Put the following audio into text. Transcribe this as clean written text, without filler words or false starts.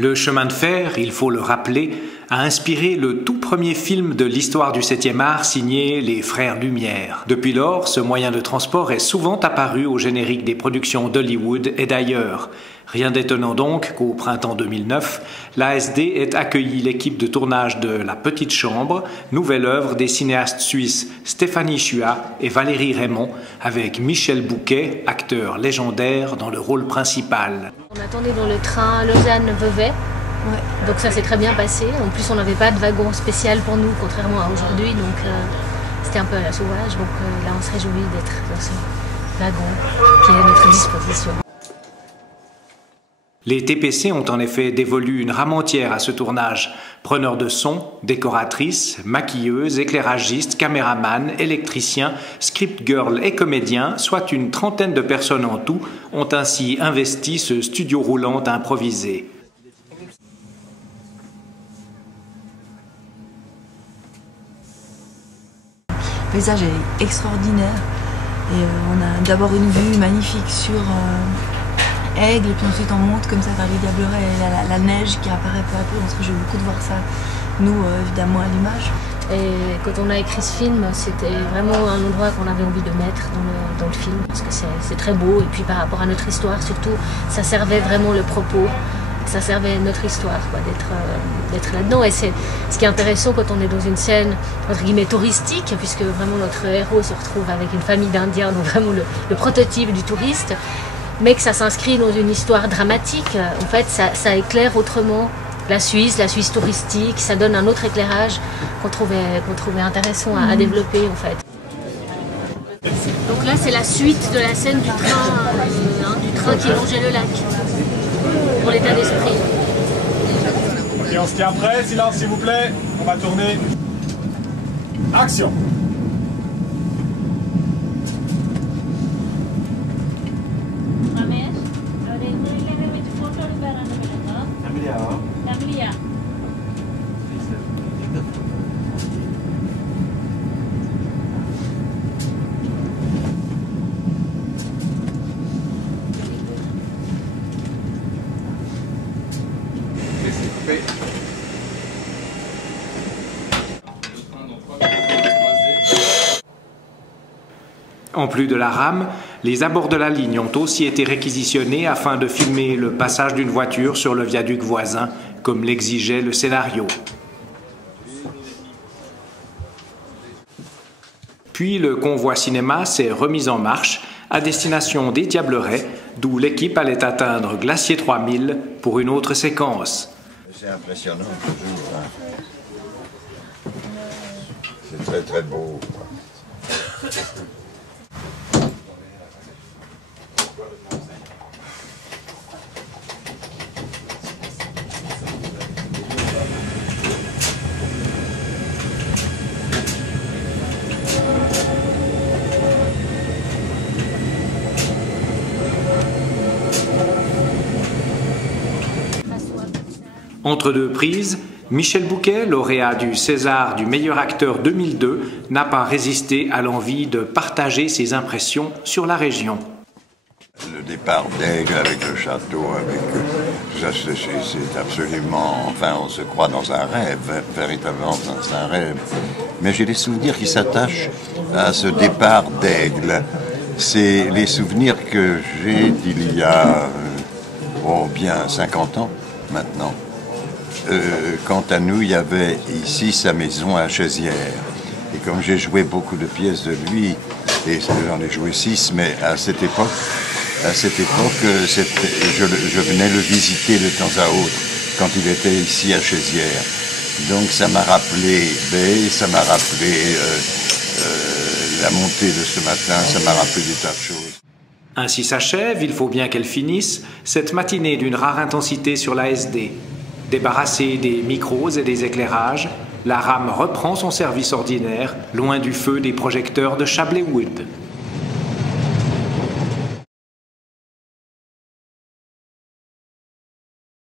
Le chemin de fer, il faut le rappeler, a inspiré le tout premier film de l'histoire du 7e art signé Les Frères Lumière. Depuis lors, ce moyen de transport est souvent apparu au générique des productions d'Hollywood et d'ailleurs. Rien d'étonnant donc qu'au printemps 2009, l'ASD ait accueilli l'équipe de tournage de La Petite Chambre, nouvelle œuvre des cinéastes suisses Stéphanie Chua et Valérie Raymond, avec Michel Bouquet, acteur légendaire, dans le rôle principal. On attendait dans le train Lausanne-Vevey. Ouais. Donc ça s'est très bien passé. En plus, on n'avait pas de wagon spécial pour nous, contrairement à aujourd'hui. Donc c'était un peu à la sauvage. Donc là, on se réjouit d'être dans ce wagon qui est à notre disposition. Les TPC ont en effet dévolu une rame entière à ce tournage. Preneurs de son, décoratrices, maquilleuses, éclairagistes, caméramans, électriciens, script girls et comédiens, soit une trentaine de personnes en tout, ont ainsi investi ce studio roulant improvisé. Le paysage est extraordinaire et on a d'abord une vue magnifique sur Aigle, et puis ensuite on monte comme ça vers les Diablerets et la neige qui apparaît peu à peu. On se réjouit beaucoup de voir ça, nous évidemment à l'image. Et quand on a écrit ce film, c'était vraiment un endroit qu'on avait envie de mettre dans le film parce que c'est très beau et puis par rapport à notre histoire surtout, ça servait vraiment le propos. Ça servait notre histoire d'être là-dedans et c'est ce qui est intéressant quand on est dans une scène entre guillemets touristique puisque vraiment notre héros se retrouve avec une famille d'Indiens, donc vraiment le prototype du touriste, mais que ça s'inscrit dans une histoire dramatique. En fait, ça éclaire autrement la Suisse touristique, ça donne un autre éclairage qu'on trouvait intéressant à développer en fait. Donc là, c'est la suite de la scène du train qui longeait le lac, pour l'état d'esprit. Ok, on se tient prêt, silence s'il vous plaît, on va tourner. Action! En plus de la rame, les abords de la ligne ont aussi été réquisitionnés afin de filmer le passage d'une voiture sur le viaduc voisin, comme l'exigeait le scénario. Puis le convoi cinéma s'est remis en marche à destination des Diablerets, d'où l'équipe allait atteindre Glacier 3000 pour une autre séquence. C'est impressionnant toujours. Hein. C'est très très beau. Entre deux prises, Michel Bouquet, lauréat du César du meilleur acteur 2002, n'a pas résisté à l'envie de partager ses impressions sur la région. Le départ d'Aigle avec le château, avec tout ça, c'est absolument... Enfin, on se croit dans un rêve, véritablement dans un rêve. Mais j'ai des souvenirs qui s'attachent à ce départ d'Aigle. C'est les souvenirs que j'ai d'il y a bien 50 ans maintenant. Quant à nous, il y avait ici sa maison à Chaizières. Et comme j'ai joué beaucoup de pièces de lui, et j'en ai joué 6, mais à cette époque, je venais le visiter de temps à autre, quand il était ici à Chaizières. Donc ça m'a rappelé Bay, ça m'a rappelé la montée de ce matin, ça m'a rappelé des tas de choses. Ainsi s'achève, il faut bien qu'elle finisse, cette matinée d'une rare intensité sur l'ASD. Débarrassée des micros et des éclairages, la rame reprend son service ordinaire, loin du feu des projecteurs de Chablis Wood.